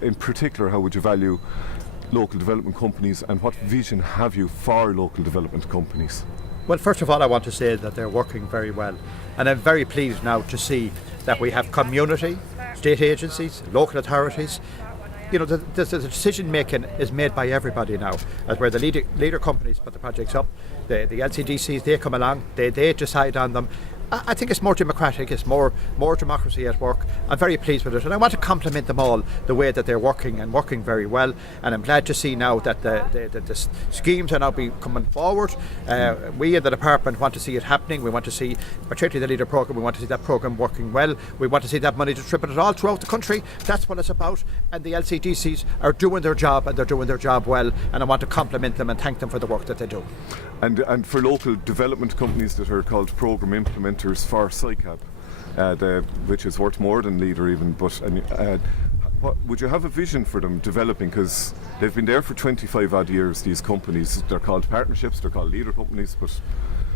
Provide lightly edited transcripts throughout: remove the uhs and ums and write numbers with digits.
In particular, how would you value local development companies, and what vision have you for local development companies? Well, first of all, I want to say that they're working very well, and I'm very pleased now to see that we have community, state agencies, local authorities. You know, the decision making is made by everybody now, as where the leader companies put the projects up, the LCDCs, they come along, they decide on them. I think it's more democratic, it's more democracy at work. I'm very pleased with it, and I want to compliment them all the way that they're working very well, and I'm glad to see now that the schemes are now coming forward. We in the department want to see it happening. We want to see, particularly the leader programme, we want to see that programme working well. We want to see that money distributed all throughout the country. That's what it's about, and the LCDCs are doing their job, and they're doing their job well, and I want to compliment them and thank them for the work that they do. And for local development companies that are called programme implementers for SICAP, which is worth more than leader even, but what, would you have a vision for them developing? Because they've been there for 25 odd years, these companies. They're called partnerships, they're called leader companies, but...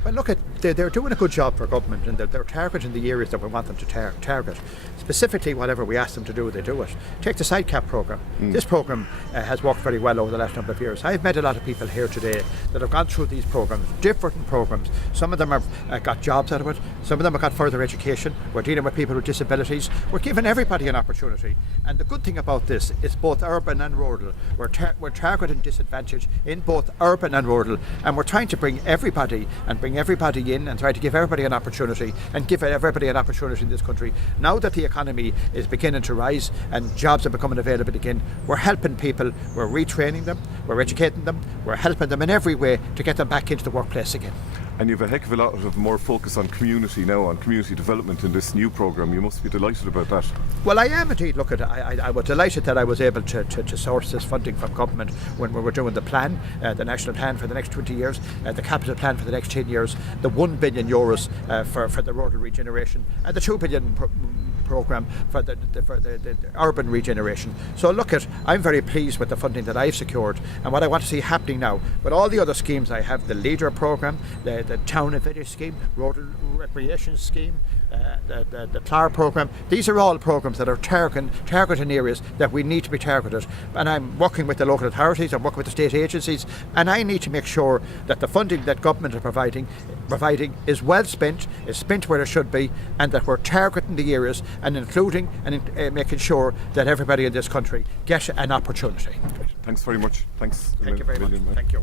Well, look, they're doing a good job for government, and they're targeting the areas that we want them to target. Specifically, whatever we ask them to do, they do it. Take the SICAP programme. This programme has worked very well over the last number of years. I've met a lot of people here today that have gone through these programmes, different programmes. Some of them have got jobs out of it. Some of them have got further education. We're dealing with people with disabilities. We're giving everybody an opportunity. And the good thing about this is both urban and rural. We're targeting disadvantage in both urban and rural, and we're trying to bring everybody in and try to give everybody an opportunity and give everybody an opportunity in this country. Now that the economy is beginning to rise and jobs are becoming available again, we're helping people, we're retraining them, we're educating them, we're helping them in every way to get them back into the workplace again. And you have a heck of a lot of more focus on community now, on community development in this new programme. You must be delighted about that. Well, I am indeed. Look, I was delighted that I was able to source this funding from government when we were doing the plan, the national plan for the next 20 years, the capital plan for the next 10 years, the €1 billion for the rural regeneration, and the €2 billion programme for the urban regeneration. So look, I'm very pleased with the funding that I've secured, and what I want to see happening now with all the other schemes. I have the leader programme, the town and village scheme, rural recreation scheme, the flower programme. These are all programmes that are targeting areas that we need to be targeted, and I'm working with the local authorities, I'm working with the state agencies, and I need to make sure that the funding that government are providing is well spent, is spent where it should be, and that we're targeting the areas and including and making sure that everybody in this country gets an opportunity. Thanks very much. Thanks. Thank you very much. Thank you.